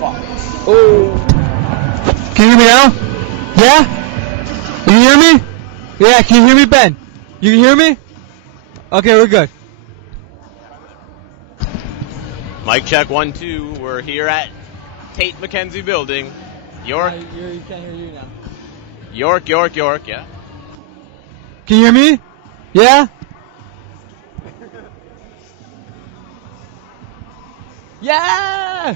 Oh. Can you hear me now? Yeah? Can you hear me? Yeah, can you hear me, Ben? You can hear me? Okay, we're good. Mic check 1, 2. We're here at Tate McKenzie Building. York. You can't hear you now. York, yeah. Can you hear me? Yeah? Yeah!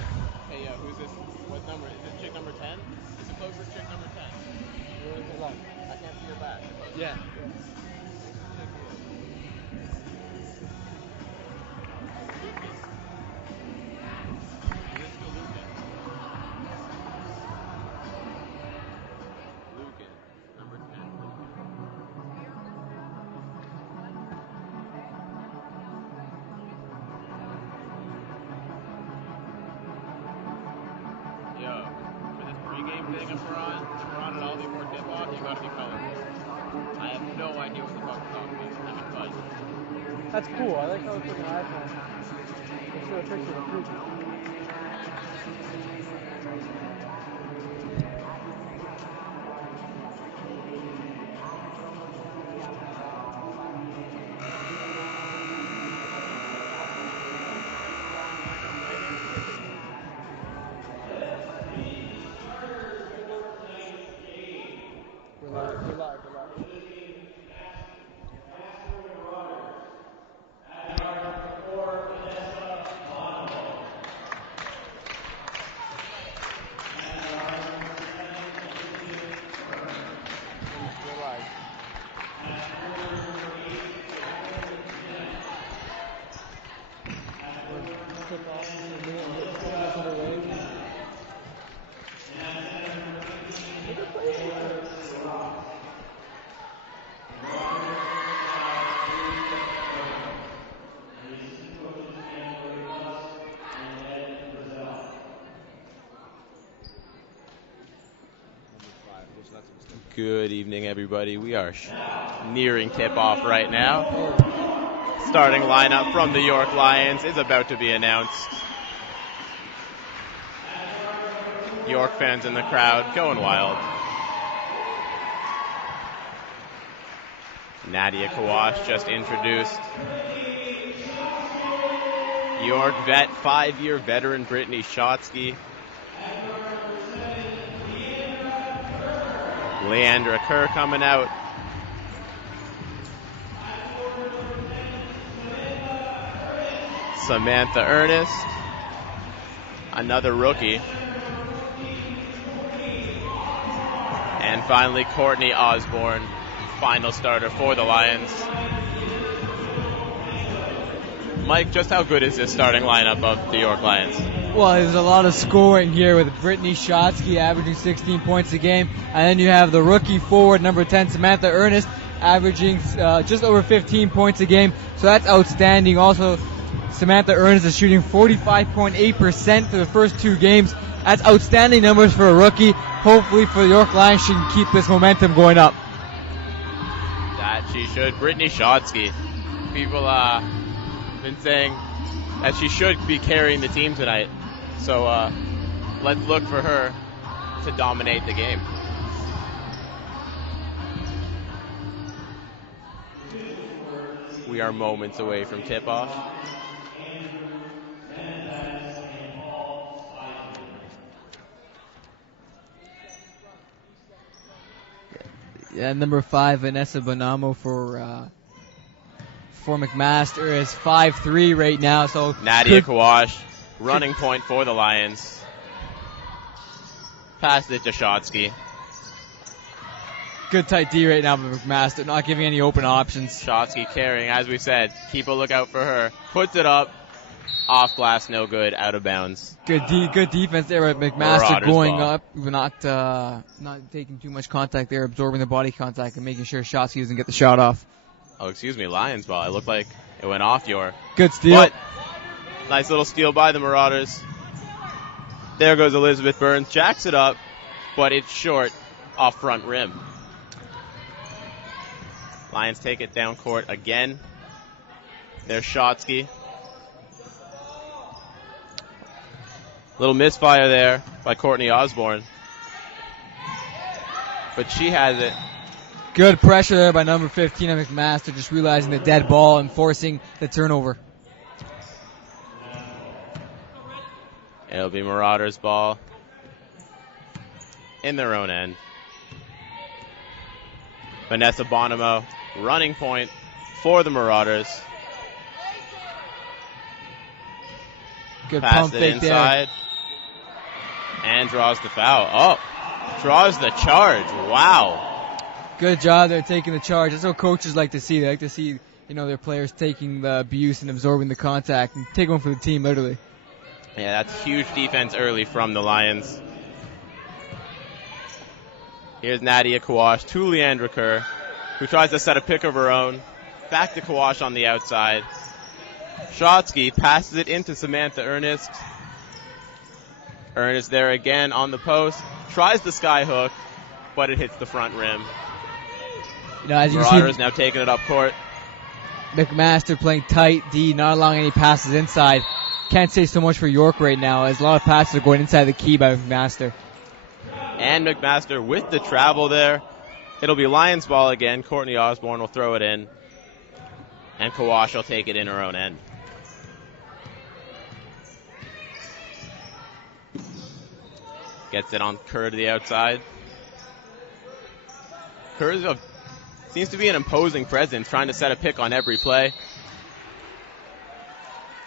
Hey, who's this? What number? Is this chick number 10? Is the closest chick number 10? I can't see your back. Yeah. Yo, for this pregame thing if we're on at all before tip-off, you gotta be colorful. I have no idea what the fuck we're talking about. I'm in fudge. That's cool. I like how it's looking iPhone. Let's show a picture of the We're live. Good evening, everybody. We are nearing tip-off right now. Starting lineup from the York Lions is about to be announced. York fans in the crowd going wild. Nadia Kawash just introduced. York vet, 5-year veteran Brittany Shotsky. Leandra Kerr coming out. Samantha Ernest. Another rookie. And finally, Courtney Osborne, final starter for the Lions. Mike, just how good is this starting lineup of the York Lions? Well, there's a lot of scoring here with Brittany Shotsky averaging 16 points a game. And then you have the rookie forward, number 10, Samantha Ernest, averaging just over 15 points a game. So that's outstanding. Also, Samantha Ernest is shooting 45.8% for the first 2 games. That's outstanding numbers for a rookie. Hopefully for the York Lions, she can keep this momentum going up. That she should. Brittany Shotsky. People been saying that she should be carrying the team tonight. So let's look for her to dominate the game. We are moments away from tip-off. Yeah, number 5, Vanessa Bonamo for McMaster is 5'3" right now. So Nadia Kawash, running point for the Lions. Passed it to Shotsky. Good tight D right now by McMaster, not giving any open options. Shotsky carrying, as we said. Keep a lookout for her. Puts it up. Off glass, no good. Out of bounds. Good defense there with McMaster Marauders going ball. up, not taking too much contact there, absorbing the body contact and making sure Shotsky doesn't get the shot off. Oh, excuse me, Lions ball. It looked like it went off your. Good steal. But nice little steal by the Marauders. There goes Elizabeth Burns. Jacks it up, but it's short off front rim. Lions take it down court again. There's Shotsky. Little misfire there by Courtney Osborne. But she has it. Good pressure there by number 15 of McMaster, just realizing the dead ball and forcing the turnover. It'll be Marauders ball in their own end. Vanessa Bonimo, running point for the Marauders. Good Pass pump it fake inside. And draws the foul. Oh, draws the charge. Wow. Good job there taking the charge. That's what coaches like to see. They like to see, their players taking the abuse and absorbing the contact and take one for the team, literally. Yeah, that's huge defense early from the Lions. Here's Nadia Kawash to Leandra Kerr, who tries to set a pick of her own. Back to Kawash on the outside. Shotsky passes it into Samantha Ernest. Ernest there again on the post. Tries the sky hook, but it hits the front rim. As you Marauders see, now taking it up court. McMaster playing tight D, not allowing any passes inside. Can't say so much for York right now, as a lot of passes are going inside the key by McMaster. And McMaster with the travel there. It'll be Lions ball again. Courtney Osborne will throw it in. And Kawash will take it in her own end. Gets it on Kerr to the outside. Kerr seems to be an imposing presence, trying to set a pick on every play.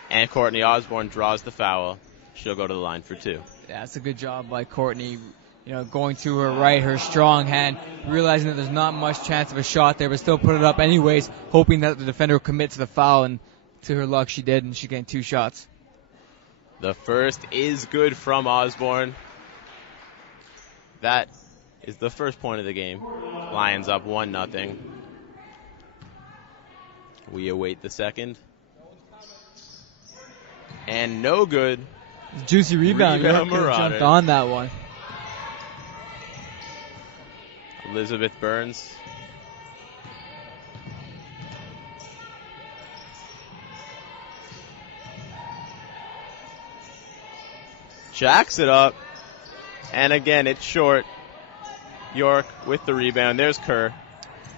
And Courtney Osborne draws the foul. She'll go to the line for two. Yeah, that's a good job by Courtney. Going to her right, her strong hand, realizing that there's not much chance of a shot there, but still put it up anyways, hoping that the defender will commit to the foul, and to her luck she did, and she gained 2 shots. The first is good from Osborne. That is the first point of the game. Lions up 1-0. We await the second. And no good. Juicy rebound. Rebound York Marauder. jumped on that one. Elizabeth Burns. Jacks it up. And again, it's short. York with the rebound. There's Kerr.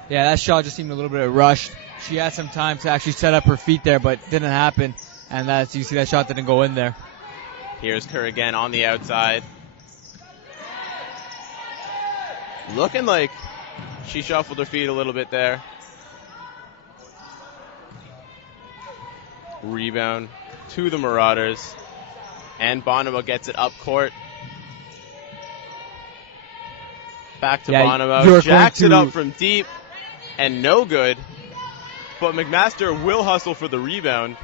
Yeah, that shot just seemed a little bit rushed. She had some time to actually set up her feet there, but it didn't happen. And as you see, that shot didn't go in there. Here's Kerr again on the outside. Looking like she shuffled her feet a little bit there. Rebound to the Marauders. And Bonimo gets it up court. Back to Bonimo. Jacks it up from deep. And no good. But McMaster will hustle for the rebound.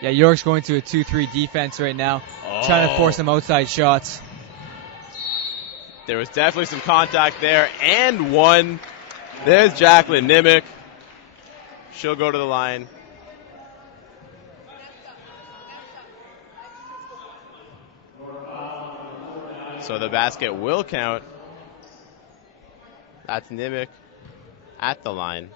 Yeah, York's going to a 2-3 defense right now, trying to force some outside shots. There was definitely some contact there, and one. There's Jacqueline Nimick. She'll go to the line. So the basket will count. That's Nimick at the line.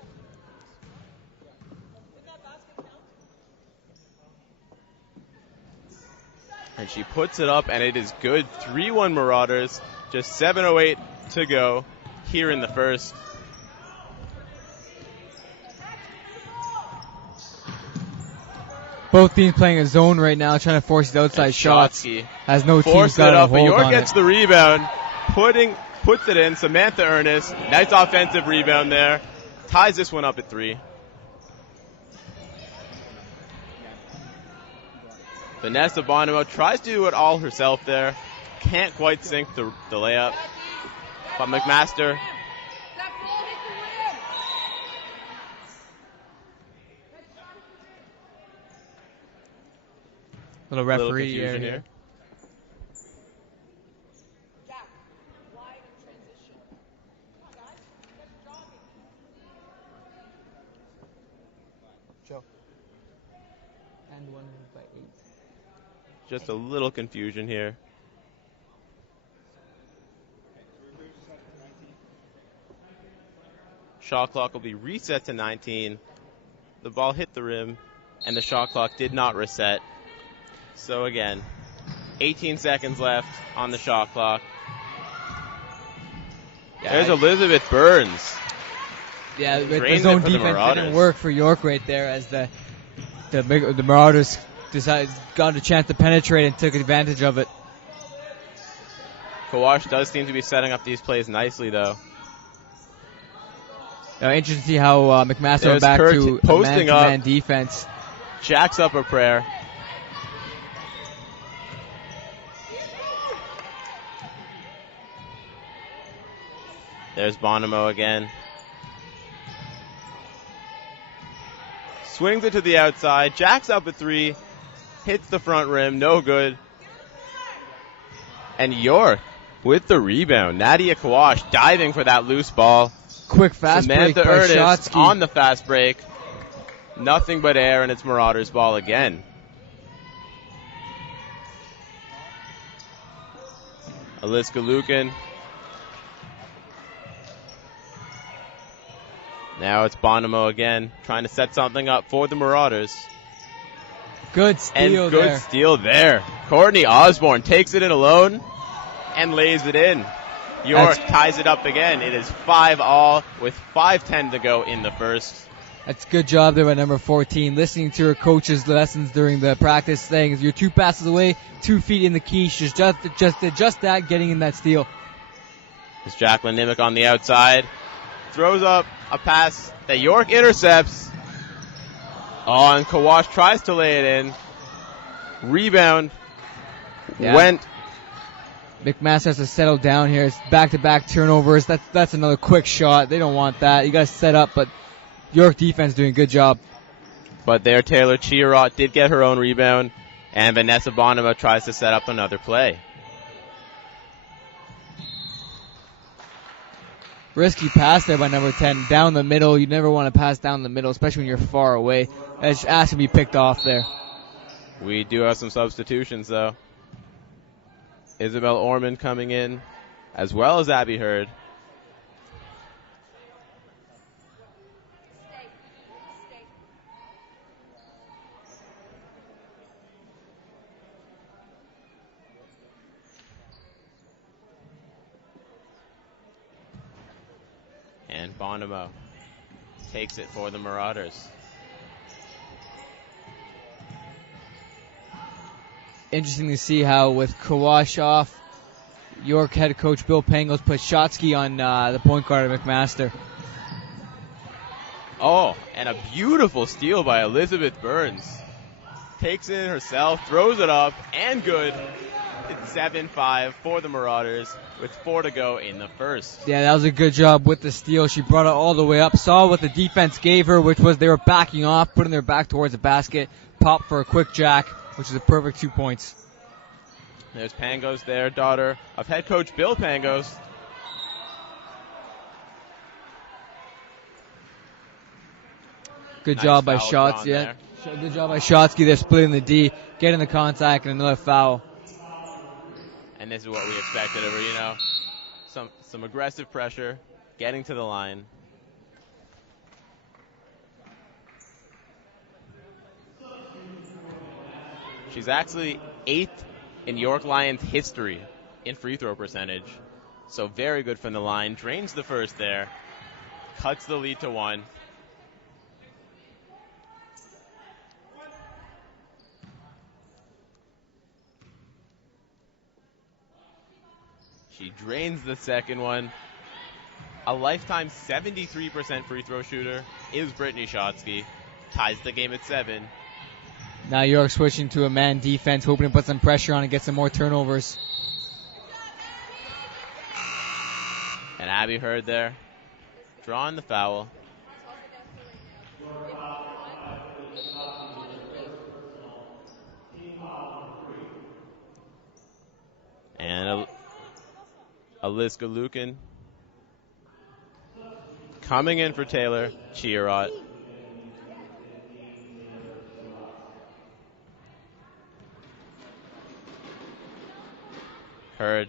And she puts it up, and it is good. 3-1 Marauders. Just 7:08 to go here in the first. Both teams playing a zone right now, trying to force the outside shots. As no team's got a hold but York on gets it. the rebound, puts it in. Samantha Ernest, nice offensive rebound there. Ties this one up at 3. Vanessa Bonimo tries to do it all herself there. Can't quite sink the layup. But McMaster. Little referee confusion here. And one by 8. Just a little confusion here. Shot clock will be reset to 19. The ball hit the rim, and the shot clock did not reset. So again, 18 seconds left on the shot clock. There's Elizabeth Burns. Yeah, with the Drained zone it for the defense Marauders. didn't work for York right there as the Marauders got a chance to penetrate and took advantage of it. Kawash does seem to be setting up these plays nicely, though. Interesting to see how McMaster went There's back Kurt to posting man-to-man up. defense. Jacks up a prayer. There's Bonomo again. Swings it to the outside. Jacks up a three. Hits the front rim. No good. And York with the rebound. Nadia Kawash diving for that loose ball. Quick fast break Samantha by Ernest Shotsky. on the fast break. Nothing but air, and it's Marauders ball again. Aliska Lukin. Now it's Bonomo again, trying to set something up for the Marauders. Good steal And good there. steal there. Courtney Osborne takes it in alone and lays it in. York ties it up again. It is 5-all with 5:10 to go in the first. That's a good job there by number 14. Listening to her coach's lessons during the practice, saying you're 2 passes away, 2 feet in the key. She's just that, getting in that steal. It's Jacqueline Nimick on the outside. Throws up a pass that York intercepts. Oh, and Kawash tries to lay it in. Rebound. Yeah. Went. McMaster has to settle down here. It's back-to-back turnovers. That's another quick shot. They don't want that. You got to set up, but York defense doing a good job. But there, Taylor Chiarot did get her own rebound, and Vanessa Bonema tries to set up another play. Risky pass there by number 10. Down the middle. You never want to pass down the middle, especially when you're far away. That's asked to be picked off there. We do have some substitutions, though. Isabel Ormond coming in, as well as Abby Hurd. And Bonomo takes it for the Marauders. Interesting to see how with Kawash off, York head coach Bill Pangos put Shotsky on the point guard of McMaster. Oh, and a beautiful steal by Elizabeth Burns. Takes it in herself, throws it up, and good. It's 7-5 for the Marauders with 4 to go in the first. Yeah, that was a good job with the steal. She brought it all the way up. Saw what the defense gave her, which was they were backing off, putting their back towards the basket. Pop for a quick jack, which is a perfect 2 points. There's Pangos there, daughter of head coach Bill Pangos. Good Nice job by foul Shots. drawn Yeah, there. good job by Shotsky. They're splitting the D, getting the contact, and another foul. And this is what we expected of her, some aggressive pressure, getting to the line. She's actually 8th in York Lions history in free throw percentage. So very good from the line. Drains the first there. Cuts the lead to 1. She drains the second one. A lifetime 73% free throw shooter is Brittany Shotsky. Ties the game at 7. Now York switching to a man defense, hoping to put some pressure on and get some more turnovers. And Abby Hurd there, drawing the foul. And Aliska Lukin coming in for Taylor Chiarot. Hurd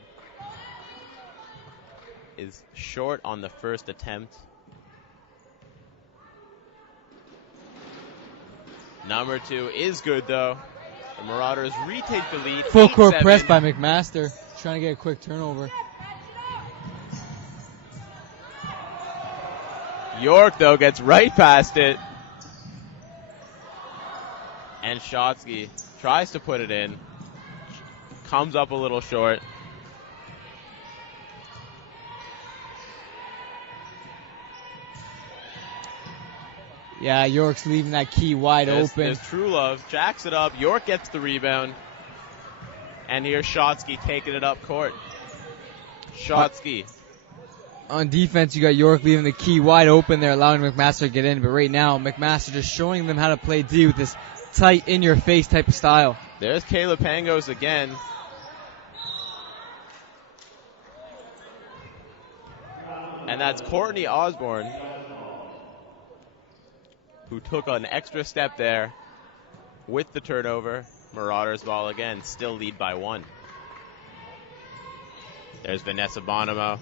is short on the first attempt. Number 2 is good, though. The Marauders retake the lead. Full court 8-7. press by McMaster, trying to get a quick turnover. York, though, gets right past it. And Shotsky tries to put it in. Comes up a little short. Yeah, York's leaving that key wide open. There's True Love. Jacks it up. York gets the rebound. And here's Shotsky taking it up court. Shotsky. On defense, you got York leaving the key wide open there, allowing McMaster to get in. But right now, McMaster just showing them how to play D with this tight, in-your-face type of style. There's Kayla Pangos again. And that's Courtney Osborne, who took an extra step there with the turnover. Marauders ball again, still lead by 1. There's Vanessa Bonomo,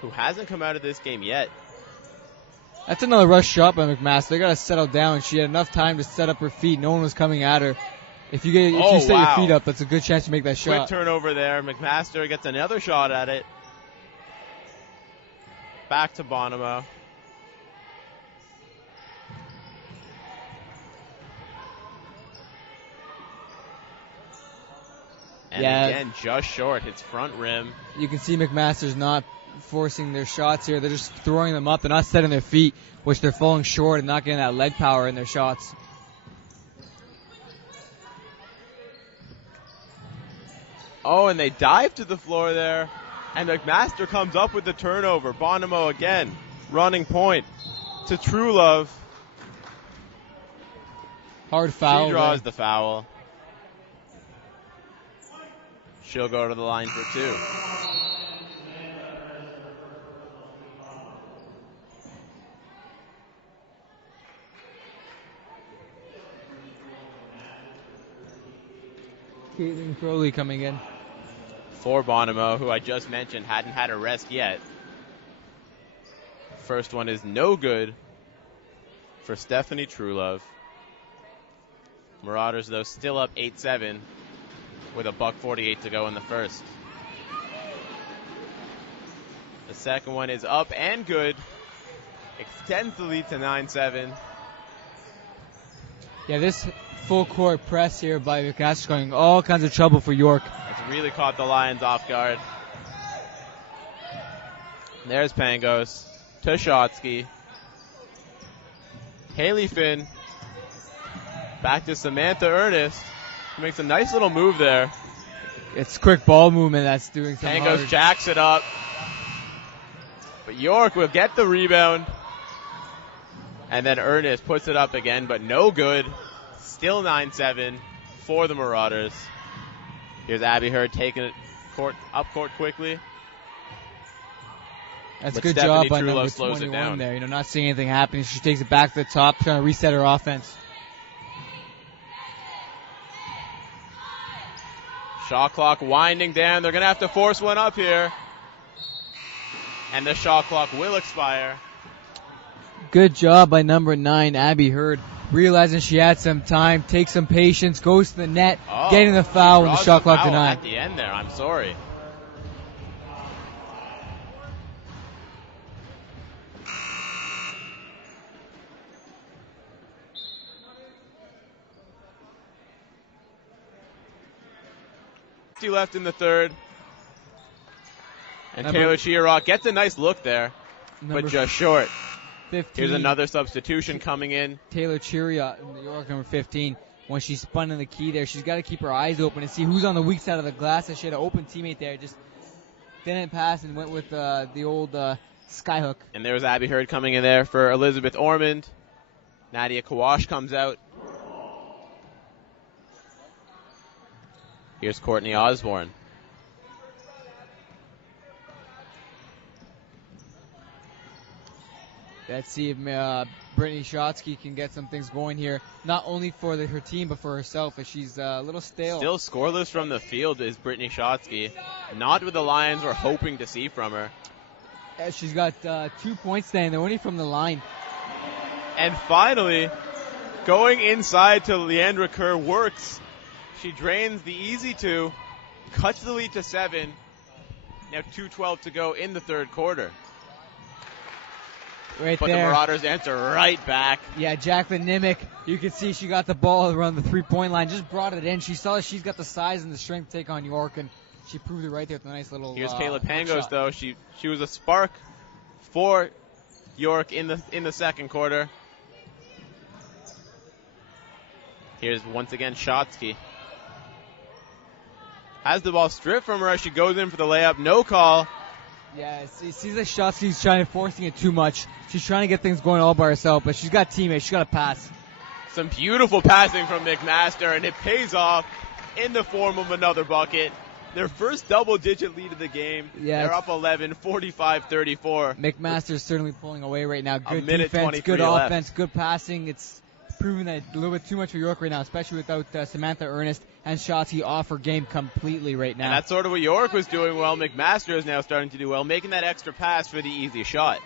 who hasn't come out of this game yet. That's another rush shot by McMaster. They got to settle down. She had enough time to set up her feet. No one was coming at her. If you set your feet up, that's a good chance to make that shot. Quick turnover there. McMaster gets another shot at it. Back to Bonomo. And again, just short. Hits front rim. You can see McMaster's not forcing their shots here. They're just throwing them up. They're not setting their feet, which they're falling short and not getting that leg power in their shots. Oh, and they dive to the floor there. And McMaster comes up with the turnover. Bonomo again, running point to True Love. Hard foul. She draws the foul. She'll go to the line for 2. Caitlin Crowley coming in. For Bonomo, who I just mentioned hadn't had a rest yet. First one is no good for Stephanie Truelove. Marauders, though, still up 8-7 with $1:48 to go in the first. The second one is up and good. Extends the lead to 9-7. Yeah, this full court press here by McMaster going all kinds of trouble for York. It's really caught the Lions off guard. There's Pangos to Shotsky. Haley Finn back to Samantha Ernest. Makes a nice little move there. It's quick ball movement that's doing something. Pangos jacks it up. But York will get the rebound. And then Ernest puts it up again, but no good. Still 9-7 for the Marauders. Here's Abby Hurd taking it up court quickly. That's a But good Stephanie job by Truelove number slows it 21 down. there. Not seeing anything happening. She takes it back to the top, trying to reset her offense. Shot clock winding down. They're going to have to force one up here. And the shot clock will expire. Good job by number 9, Abby Hurd. Realizing she had some time, takes some patience, goes to the net, getting the foul with the shot clock denied. At the end there, I'm sorry. Left in the third. And Taylor Chiarot gets a nice look there, but just short. 15. Here's another substitution coming in. Taylor Chiriot in New York, number 15. When she spun in the key there, she's got to keep her eyes open and see who's on the weak side of the glass. And she had an open teammate there, just didn't pass and went with the old skyhook. And there was Abby Hurd coming in there for Elizabeth Ormond. Nadia Kawash comes out. Here's Courtney Osborne. Let's see if Brittany Shotsky can get some things going here, not only for her team, but for herself, as she's a little stale. Still scoreless from the field is Brittany Shotsky. Not what the Lions were hoping to see from her. She's got 2 points there, and they're only from the line. And finally, Going inside to Leandra Kerr works. She drains the easy 2, cuts the lead to 7. Now 2:12 to go in the third quarter. Right but there. The Marauders answer right back. Yeah, Jacqueline Nimick, you can see she got the ball around the three-point line, just brought it in. She saw that she's got the size and the strength to take on York, and she proved it right there with a nice little Here's Kayla Pangos, shot. though. She was a spark for York in the second quarter. Here's once again Shotsky. Has the ball stripped from her as she goes in for the layup. No call. Yeah, it seems like Shotsky's forcing it too much. She's trying to get things going all by herself, but she's got teammates. She's got to pass. Some beautiful passing from McMaster, and it pays off in the form of another bucket. Their first double-digit lead of the game. Yeah, they're up 11, 45-34. McMaster's certainly pulling away right now. Good minute defense, good left. offense, good passing. It's proven that a little bit too much for York right now, especially without Samantha Ernest and Shotsky off her game completely right now. And that's sort of what York was doing well. McMaster is now starting to do well, making that extra pass for the easy shot.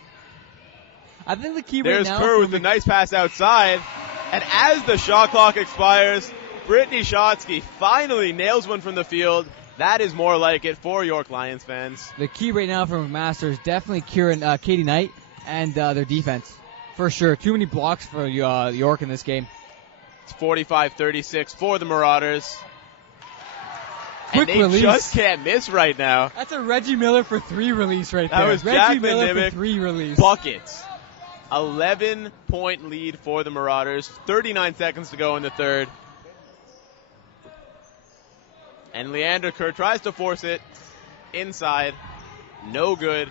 I think the key There's right now... Kerr with the nice pass outside. And as the shot clock expires, Brittany Shotsky finally nails one from the field. That is more like it for York Lions fans. The key right now for McMaster is definitely Katie Knight and their defense. For sure. Too many blocks for York in this game. It's 45-36 for the Marauders. Quick and they release. just can't miss right now. That's a Reggie Miller for 3 release right there. That was Reggie Jacqueline Miller Nimick. for 3 release. Buckets. 11-point lead for the Marauders. 39 seconds to go in the third. And Leandra Kerr tries to force it inside. No good.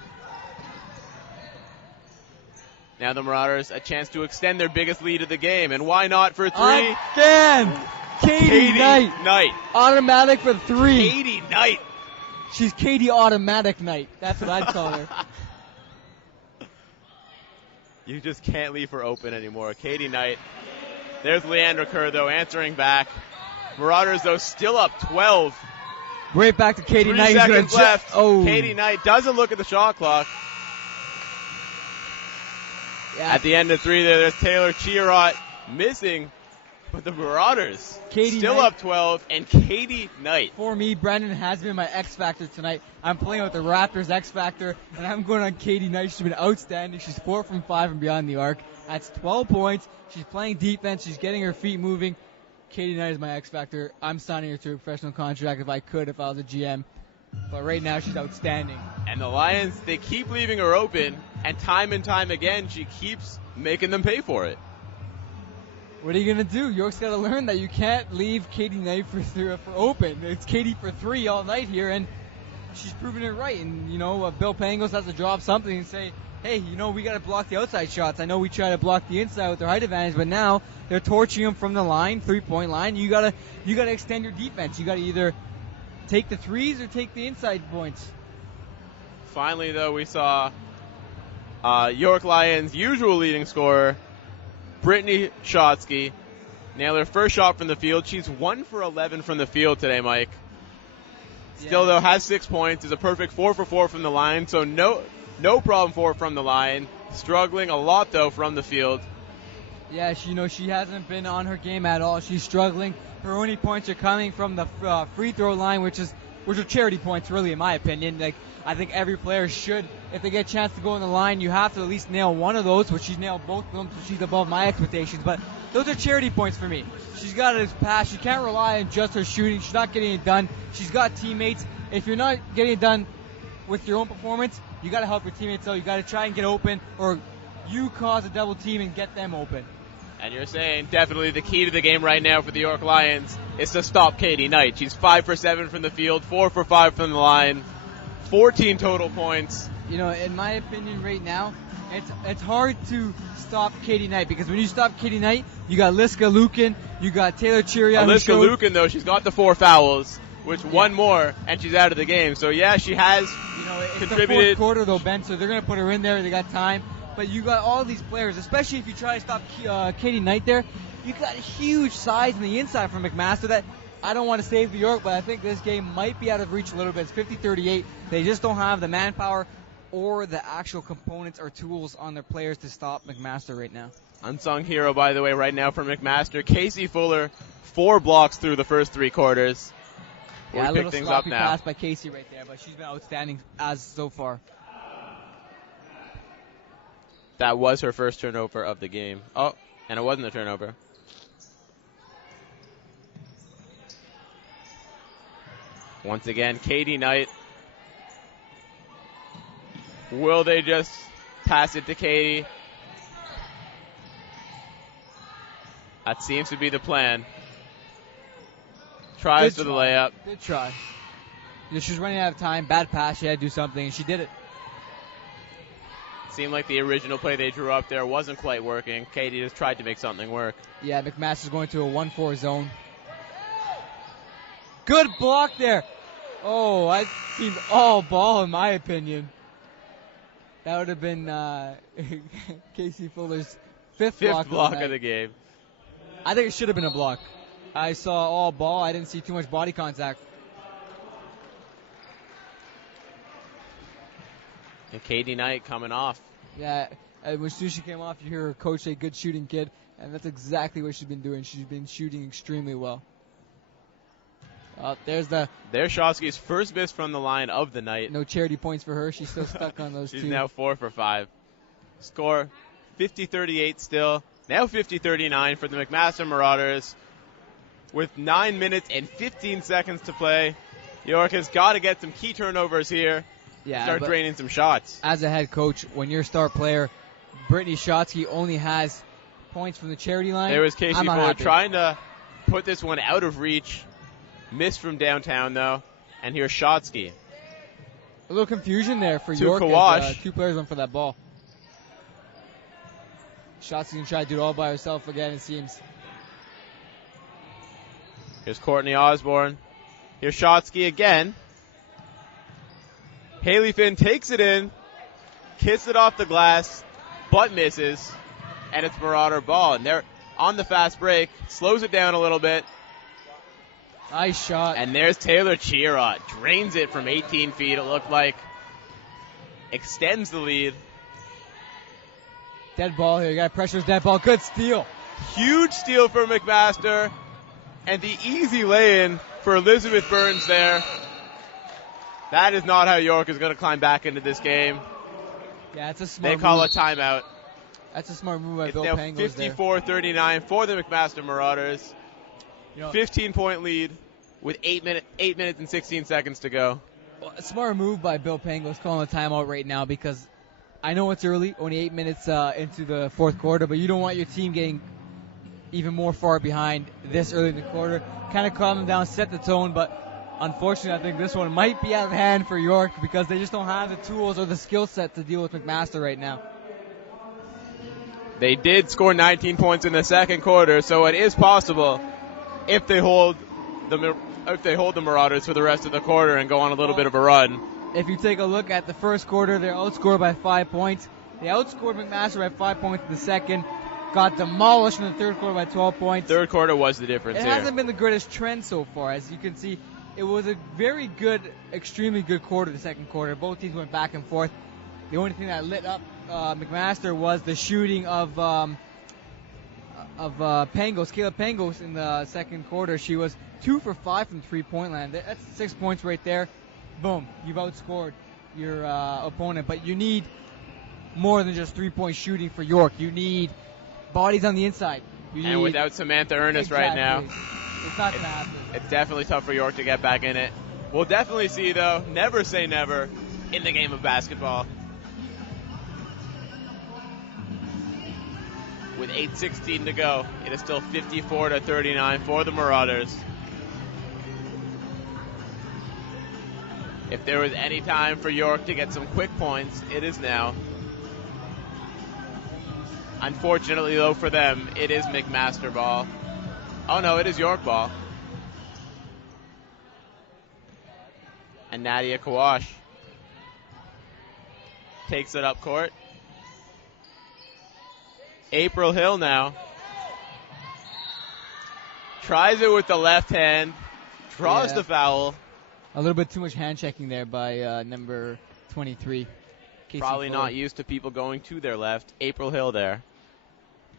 Now the Marauders a chance to extend their biggest lead of the game. And why not for 3? Again! Katie Knight. Automatic for 3. Katie Knight. She's Katie Automatic Knight. That's what I'd call her. You just can't leave her open anymore. Katie Knight. There's Leandra Kerr, though, answering back. Marauders, though, still up 12. Right back to Katie 3 Knight. seconds left. Oh. Katie Knight doesn't look at the shot clock. Yeah. At the end of 3 there's Taylor Chirot missing. But the Marauders still Knight. up 12, and Katie Knight. For me, Brendan has been my X Factor tonight. I'm playing with the Raptors X Factor, and I'm going on Katie Knight. She's been outstanding. She's 4 from 5 and beyond the arc. That's 12 points. She's playing defense. She's getting her feet moving. Katie Knight is my X Factor. I'm signing her to a professional contract if I was a GM. But right now, she's outstanding. And the Lions, they keep leaving her open, and time again, she keeps making them pay for it. What are you going to do? York's got to learn that you can't leave Katie Knight for open. It's Katie for 3 all night here, and she's proven it right. And, Bill Pangos has to drop something and say, hey, we got to block the outside shots. I know we try to block the inside with their height advantage, but now they're torching them from the line, 3-point line. You got to extend your defense. You got to either take the threes or take the inside points. Finally, though, we saw York Lions' usual leading scorer, Brittany Shotsky, nail her first shot from the field. She's 1 for 11 from the field today, Mike. Still, though, has 6 points, is a perfect 4 for 4 from the line, so no problem for her from the line. Struggling a lot, though, from the field. Yeah, she hasn't been on her game at all. She's struggling. Her only points are coming from the free throw line, which are charity points, really, in my opinion. I think every player should, if they get a chance to go on the line, you have to at least nail one of those, which she's nailed both of them, so she's above my expectations. But those are charity points for me. She's got to pass. She can't rely on just her shooting. She's not getting it done. She's got teammates. If you're not getting it done with your own performance, you got to help your teammates out. You got to try and get open, or you cause a double team and get them open. And you're saying definitely the key to the game right now for the York Lions is to stop Katie Knight. She's 5 for 7 from the field, 4 for 5 from the line, 14 total points. In my opinion right now, it's hard to stop Katie Knight, because when you stop Katie Knight, you got Liska Lukin, you got Taylor Chiriot. Liska Lukin, though, she's got the 4 fouls, which one more, and she's out of the game. So, yeah, she has contributed. It's the fourth quarter, though, Ben, so they're going to put her in there. They got time. But you got all these players, especially if you try to stop Katie Knight there, you got a huge size on the inside from McMaster that I don't want to save New York, but I think this game might be out of reach a little bit. It's 50-38. They just don't have the manpower or the actual components or tools on their players to stop McMaster right now. Unsung hero, by the way, right now for McMaster. Casey Fuller, 4 blocks through the first 3 quarters. Yeah, a pick little things sloppy up now. pass by Casey right there, but she's been outstanding as so far. That was her first turnover of the game. Oh, and it wasn't a turnover. Once again, Katie Knight. Will they just pass it to Katie? That seems to be the plan. Tries for the layup. Good try. She was running out of time. Bad pass. She had to do something, and she did it. Seemed like the original play they drew up there wasn't quite working. Katie just tried to make something work. Yeah, McMaster's going to a 1-4 zone. Good block there. Oh, I seen all ball in my opinion. That would have been Casey Fuller's fifth block of the game. I think it should have been a block. I saw all ball. I didn't see too much body contact. And Katie Knight coming off. Yeah, when she came off, you hear her coach say, "Good shooting, kid," and that's exactly what she's been doing. She's been shooting extremely well. There's Shotsky's first miss from the line of the night. No charity points for her. She's still stuck on those She's 2. She's now 4 for 5. Score 50-38 still. Now 50-39 for the McMaster Marauders. With 9 minutes and 15 seconds to play, York has got to get some key turnovers here. Yeah, start draining some shots. As a head coach, when your star player, Brittany Shotsky, only has points from the charity line, there was Casey Fuller trying to put this one out of reach. Missed from downtown, though. And here's Shotsky. A little confusion there for to York. Kawash. As, 2 players went for that ball. Shotsky going to try to do it all by herself again, it seems. Here's Courtney Osborne. Here's Shotsky again. Haley Finn takes it in, kicks it off the glass, but misses, and it's Marauder ball. And they're on the fast break, slows it down a little bit. Nice shot. And there's Taylor Chirot. Drains it from 18 feet, it looked like. Extends the lead. Dead ball here. You got pressure's dead ball. Good steal. Huge steal for McMaster. And the easy lay-in for Elizabeth Burns there. That is not how York is going to climb back into this game. Yeah, it's a smart move. They call move. a timeout. That's a smart move by it's Bill now Pangos 54-39 for the McMaster Marauders. 15-point lead with 8 minutes and 16 seconds to go. Well, a smart move by Bill Pangos calling a timeout right now because I know it's early, only 8 minutes into the fourth quarter, but you don't want your team getting even more far behind this early in the quarter. Kind of calm them down, set the tone, but unfortunately I think this one might be out of hand for York because they just don't have the tools or the skill set to deal with McMaster right now. They did score 19 points in the second quarter, so it is possible if they hold the Marauders for the rest of the quarter and go on a little bit of a run. If you take a look at the first quarter, they're outscored by 5 points. They outscored McMaster by 5 points in the second. Got demolished in the third quarter by 12 points. Third quarter was the difference here. It hasn't been the greatest trend so far. As you can see, it was a very good, extremely good quarter, the second quarter. Both teams went back and forth. The only thing that lit up McMaster was the shooting of Pangos, Kayla Pangos in the second quarter. She was 2 for 5 from three-point land. That's 6 points right there. Boom, you've outscored your opponent. But you need more than just three-point shooting for York. You need bodies on the inside. And without Samantha Ernest right now, it's not going to happen. It's definitely tough for York to get back in it. We'll definitely see, though, never say never in the game of basketball. With 8:16 to go, it is still 54-39 for the Marauders. If there was any time for York to get some quick points, it is now. Unfortunately, though, for them, it is McMaster ball. Oh, no, it is York ball. And Nadia Kawash takes it up court. April Hill now. Tries it with the left hand. Draws the foul. A little bit too much hand checking there by number 23. Probably not used to people going to their left. April Hill there.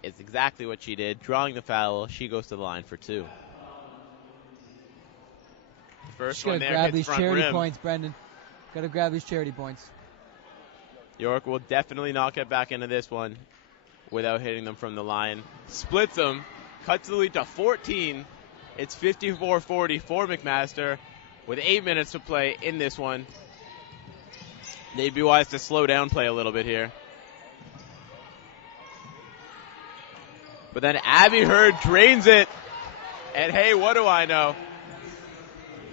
It's exactly what she did. Drawing the foul, she goes to the line for 2. First Just one gotta there grab hits these front charity rim. points, Brendan. Gotta grab these charity points. York will definitely not get back into this one without hitting them from the line. Splits them, cuts the lead to 14. It's 54-40 for McMaster with 8 minutes to play in this one. They'd be wise to slow down play a little bit here. But then Abby Hurd drains it. And hey, what do I know?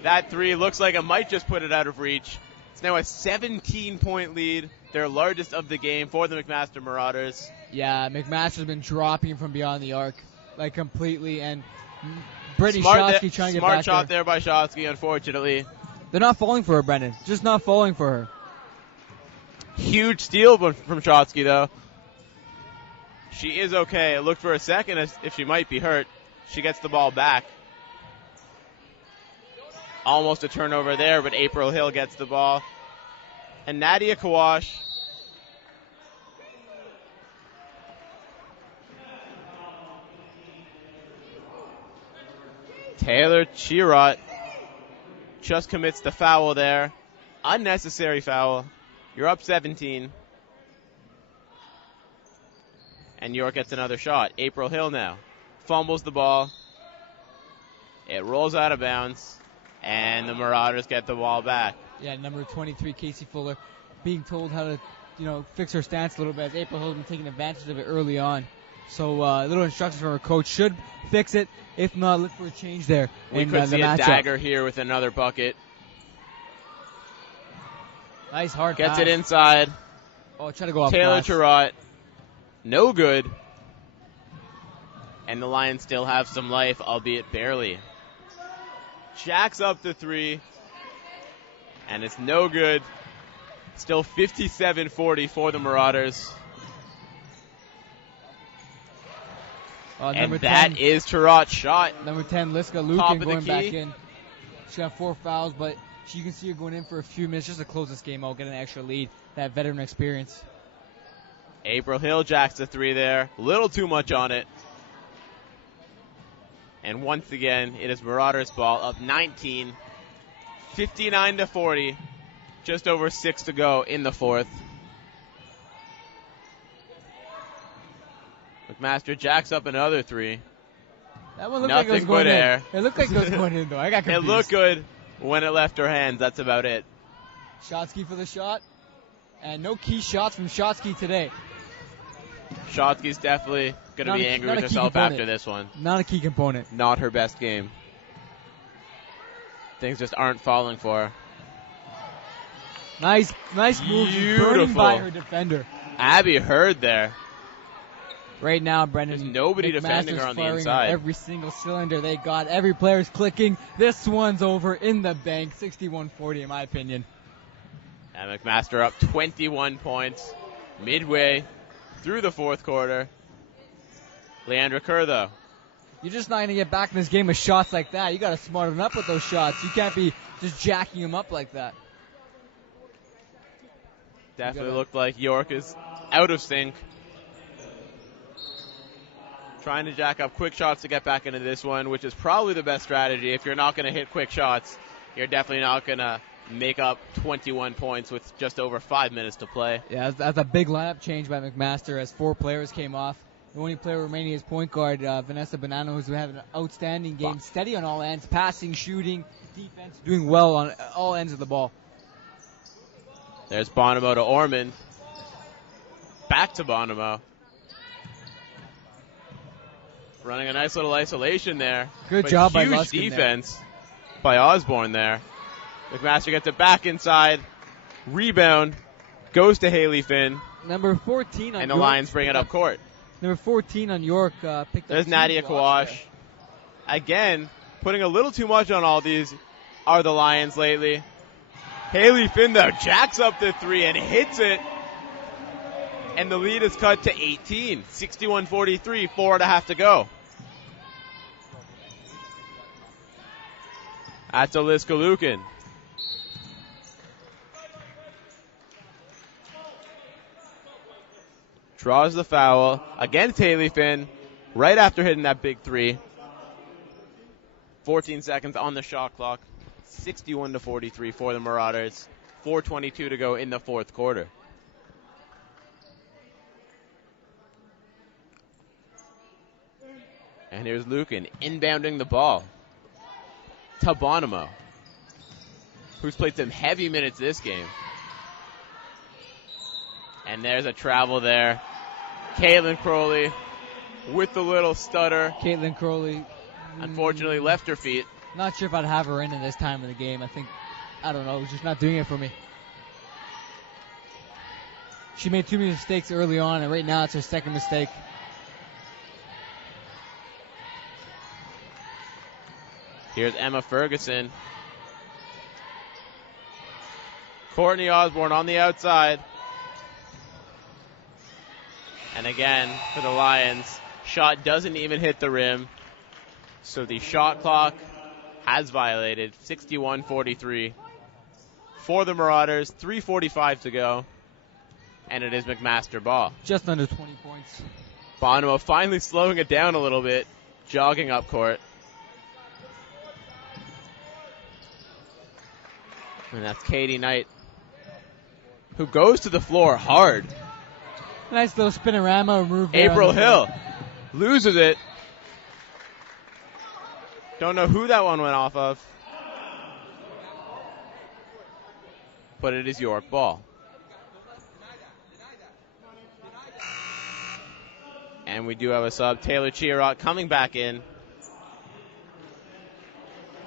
That 3 looks like it might just put it out of reach. It's now a 17-point lead, their largest of the game for the McMaster Marauders. Yeah, McMaster's been dropping from beyond the arc, like completely, and Brittany Smart Shotsky trying to get smart back shot there by Shotsky, unfortunately. They're not falling for her, Brendan. Just not falling for her. Huge steal from Shotsky, though. She is okay. It looked for a second as if she might be hurt. She gets the ball back. Almost a turnover there, but April Hill gets the ball. And Nadia Kawash Taylor Chirot just commits the foul there. Unnecessary foul. You're up 17. And York gets another shot. April Hill now fumbles the ball. It rolls out of bounds. And the Marauders get the ball back. Yeah, number 23, Casey Fuller, being told how to, fix her stance a little bit. As April Hill's been taking advantage of it early on. So little instructions from her coach. Should fix it. If not, look for a change there. We could see a dagger here with another bucket. Nice hard Gets pass. it inside. Oh, try to go off Taylor glass. Chirot. No good. And the Lions still have some life, albeit barely. Jacks up the 3. And it's no good. Still 57-40 for the Marauders. And that is Chirot's shot. Number 10, Liska Top Lukin of the going key. back in. She got 4 fouls, but you can see her going in for a few minutes just to close this game out, get an extra lead. That veteran experience. April Hill jacks the 3 there. A little too much on it. And once again, it is Marauders ball up 19. 59-40. Just over 6 to go in the 4th. McMaster jacks up another 3. That one looked Nothing like it was going but air. in. It looked like it was going in, though. I got It confused. looked good when it left her hands. That's about it. Shotsky for the shot. And no key shots from Shotsky today. Shotsky's definitely going to be angry with herself after this one. Not a key component. Not her best game. Things just aren't falling for her. Nice move. Burning by her defender. Abby Hurd there. Right now, Brendan. There's nobody defending her on the inside. Every single cylinder they got. Every player's clicking. This one's over in the bank. 61-40 in my opinion. And McMaster up 21 points midway through the 4th quarter. Leandra Kerr, though. You're just not going to get back in this game with shots like that. You got to smarten up with those shots. You can't be just jacking them up like that. Definitely looked like York is out of sync. Trying to jack up quick shots to get back into this one, which is probably the best strategy. If you're not going to hit quick shots, you're definitely not going to make up 21 points with just over 5 minutes to play. Yeah, that's a big lineup change by McMaster as 4 players came off. The only player remaining is point guard Vanessa Bonanno, who's having an outstanding game, steady on all ends, passing, shooting, defense, doing well on all ends of the ball. There's Bonomo to Ormond. Back to Bonomo. Running a nice little isolation there. Good job by Huge Luskin defense by Osborne there. McMaster gets it back inside. Rebound. Goes to Haley Finn. Number 14 on And the York. Lions bring it up court. Number 14 on York picked up. There's Nadia Kawash. Again, putting a little too much on all these are the Lions lately. Haley Finn, though, jacks up the 3 and hits it. And the lead is cut to 18. 61-43, 4.5 to go. That's Aliska Lukin. draws the foul against Haley Finn right after hitting that big three. 14 seconds on the shot clock. 61-43 for the Marauders. 4:22 to go in the fourth quarter. And here's Lucan inbounding the ball to Bonomo, who's played some heavy minutes this game. And there's a travel there. Caitlin Crowley with the little stutter. Caitlin Crowley. Unfortunately left her feet. Not sure if I'd have her in this time of the game. I don't know, just not doing it for me. She made too many mistakes early on, and right now it's her second mistake. Here's Emma Ferguson. Courtney Osborne on the outside. And again, for the Lions, shot doesn't even hit the rim. So the shot clock has violated. 61-43 for the Marauders. 3:45 to go. And it is McMaster ball. Just under 20 points. Bonomo finally slowing it down a little bit, jogging up court. And that's Katie Knight, who goes to the floor hard. Nice little spinorama move there. April Hill loses it. Don't know who that one went off of. But it is York ball. And we do have a sub. Taylor Chiarot coming back in.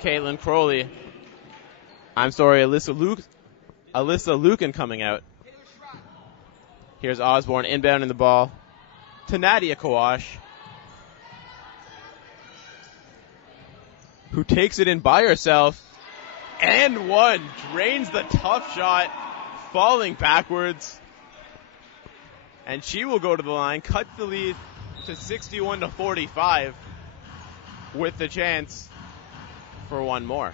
Caitlin Crowley. I'm sorry, Alyssa Lucan coming out. Here's Osborne inbounding the ball to Nadia Kawash, who takes it in by herself. And one. Drains the tough shot, falling backwards. And she will go to the line, cut the lead to 61-45 with the chance for one more.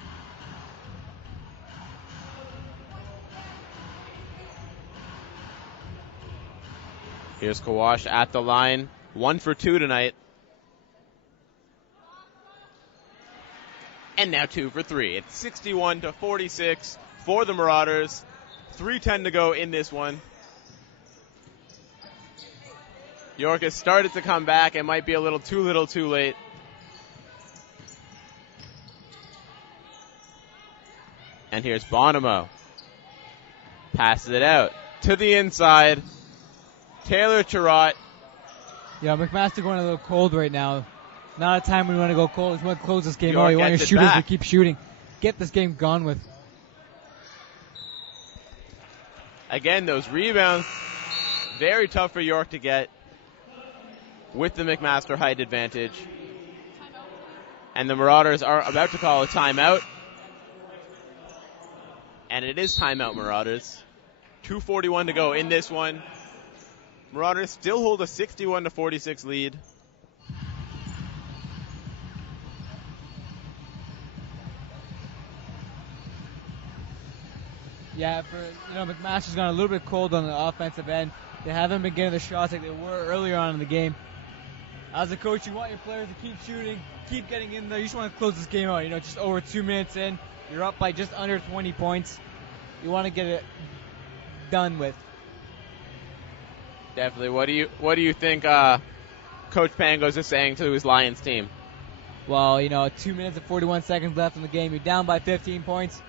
Here's Kawash at the line. 1 for 2 tonight. And now 2 for 3. It's 61-46 for the Marauders. 3:10 to go in this one. York has started to come back. It might be a little too late. And here's Bonomo. Passes it out to the inside. Taylor Chiarot. Yeah, McMaster going a little cold right now. Not a time when you want to go cold. You want to close this game out. You want your gets it shooters back. to keep shooting. Get this game gone with. Again, those rebounds, very tough for York to get with the McMaster height advantage. And the Marauders are about to call a timeout. And it is timeout, Marauders. 2:41 to go in this one. Marauders still hold a 61-46 lead. Yeah, McMaster's gone a little bit cold on the offensive end. They haven't been getting the shots like they were earlier on in the game. As a coach, you want your players to keep shooting, keep getting in there. You just want to close this game out. Just over 2 minutes in, you're up by just under 20 points. You want to get it done with. Definitely. What do you think Coach Pangos is saying to his Lions team? Well, 2 minutes and 41 seconds left in the game. You're down by 15 points.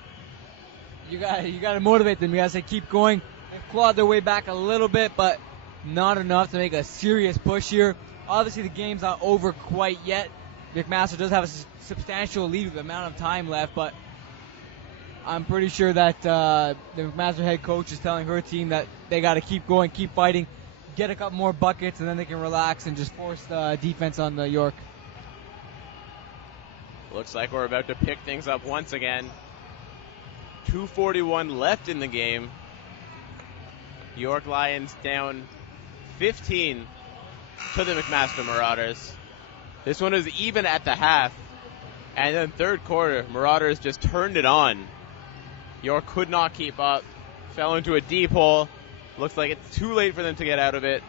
You got to motivate them. You got to say keep going. They've clawed their way back a little bit, but not enough to make a serious push here. Obviously, the game's not over quite yet. McMaster does have a substantial lead with the amount of time left, but I'm pretty sure that the McMaster head coach is telling her team that they got to keep going, keep fighting, get a couple more buckets, and then they can relax and just force the defense on the York. Looks like we're about to pick things up once again. 2:41 left in the game. York Lions down 15 to the McMaster Marauders. This one is even at the half. And then third quarter, Marauders just turned it on. York could not keep up. Fell into a deep hole. Looks like it's too late for them to get out of it.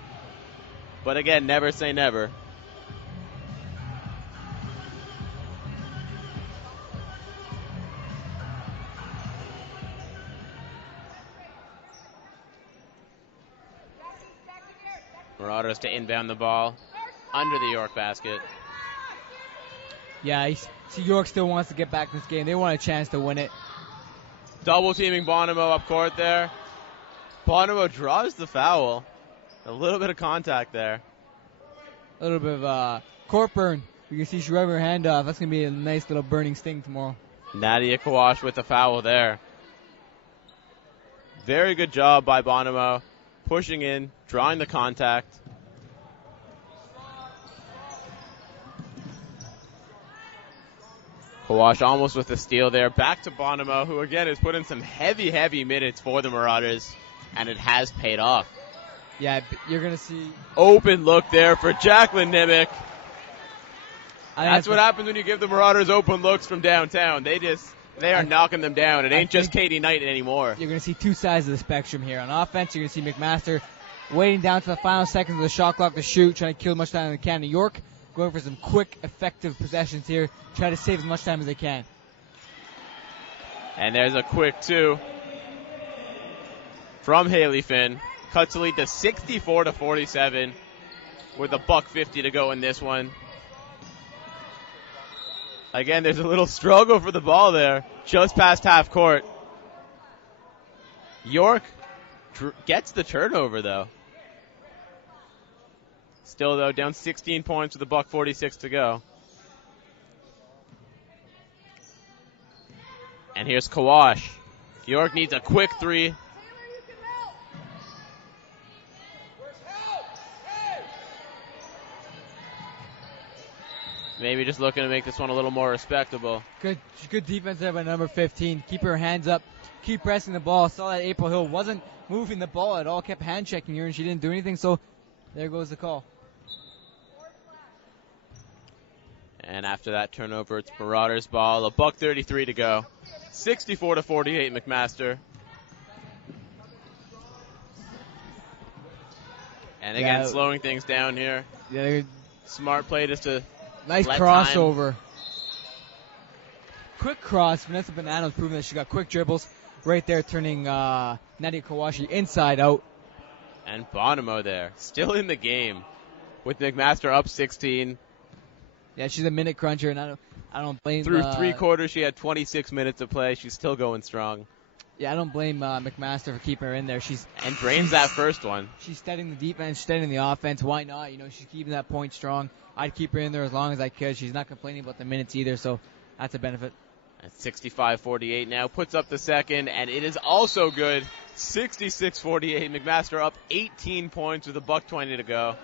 But again, never say never. Marauders to inbound the ball under the York basket. Yeah, I see York still wants to get back in this game. They want a chance to win it. Double teaming Bonomo up court there. Bonomo draws the foul. A little bit of contact there. A little bit of court burn. You can see she rubbing her hand off. That's going to be a nice little burning sting tomorrow. Nadia Kawash with the foul there. Very good job by Bonomo. Pushing in, drawing the contact. Kawash almost with the steal there. Back to Bonomo, who again has put in some heavy, heavy minutes for the Marauders, and it has paid off. Yeah, you're going to see. Open look there for Jacqueline Nimick. That's what happens when you give the Marauders open looks from downtown. They are knocking them down. It ain't just Katie Knight anymore. You're going to see two sides of the spectrum here. On offense, you're going to see McMaster waiting down to the final seconds of the shot clock to shoot, trying to kill as much time as they can. New York going for some quick, effective possessions here, try to save as much time as they can. And there's a quick two from Haley Finn. Cuts the lead to 64-47 with a $1.50 to go in this one. Again, there's a little struggle for the ball there, just past half court. York gets the turnover, though. Still, though, down 16 points with a $1.46 to go. And here's Kawash. York needs a quick three. Maybe just looking to make this one a little more respectable. Good defense there by number 15. Keep her hands up. Keep pressing the ball. Saw that April Hill wasn't moving the ball at all. Kept hand checking her, and she didn't do anything. So there goes the call. And after that turnover, it's Marauders ball. A $1.33 to go. 64-48 McMaster. And again, slowing things down here. Yeah, smart play just to nice crossover. Quick cross. Vanessa Bonanno's proving that she got quick dribbles right there, turning Nadia Kawashi inside out. And Bonomo there, still in the game with McMaster up 16. Yeah, she's a minute cruncher, and I don't blame. Through three quarters, she had 26 minutes of play. She's still going strong. Yeah, I don't blame McMaster for keeping her in there. And drains that first one. She's steadying the defense, steadying the offense. Why not? You know, she's keeping that point strong. I'd keep her in there as long as I could. She's not complaining about the minutes either, so that's a benefit. At 65-48 now, puts up the second, and it is also good. 66-48. McMaster up 18 points with a $1.20 to go.